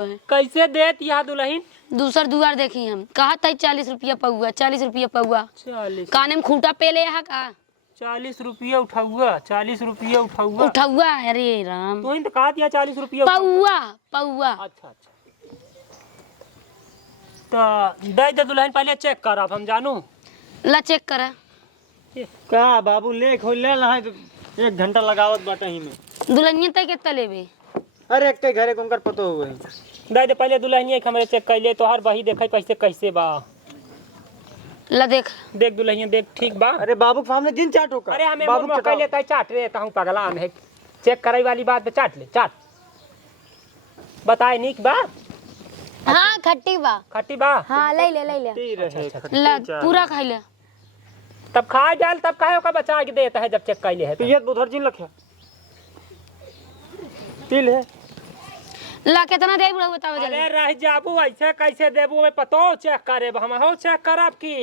कैसे देत यहाँ दुल्हन? दूसर दुआर देखी हम कहा था 40 रुपया पौआ 40 रुपया पौआ 40 काने में खूंटा पे ले है का 40 रुपया उठाऊगा 40 रुपया उठाऊगा उठाउआ अरे राम तो तो कहा दिया 40 रुपया पौआ पौआ अच्छा अच्छा तो दे दे दुल्हन पहले चेक कर अब हम जानू ला चेक कर का बाबू ले खोल ले ना 1 घंटा लगावत बाटे ही में दुल्हनिया तय कितना लेबे अरे एक के घरे कुंकर पतो हुए दे दे पहले दुल्हनिया के हमरे चेक कर ले तो हर बही देखै पैसे कैसे बा ला देख देख दुल्हनिया देख ठीक बा। अरे बाबू के सामने दिन चाट होका अरे हमें बाबू मुंह कह लेता है चाट रे हूं पगला हम है चेक कराई वाली बात पे चाट ले चाट बताए निक बा हाँ खट्टी बा खट्टी बा हाँ ले ले ला पूरा खाई ले तब खा जाल तब काहे ओका बचा के देता है जब चेक कर ले है पियत बुधर जिन लखे पी ले ला कितना दे बुढ़ा बताओ अरे रह जाबू ऐसे कैसे देबू में पतो चेक करे हम हो चेक करब की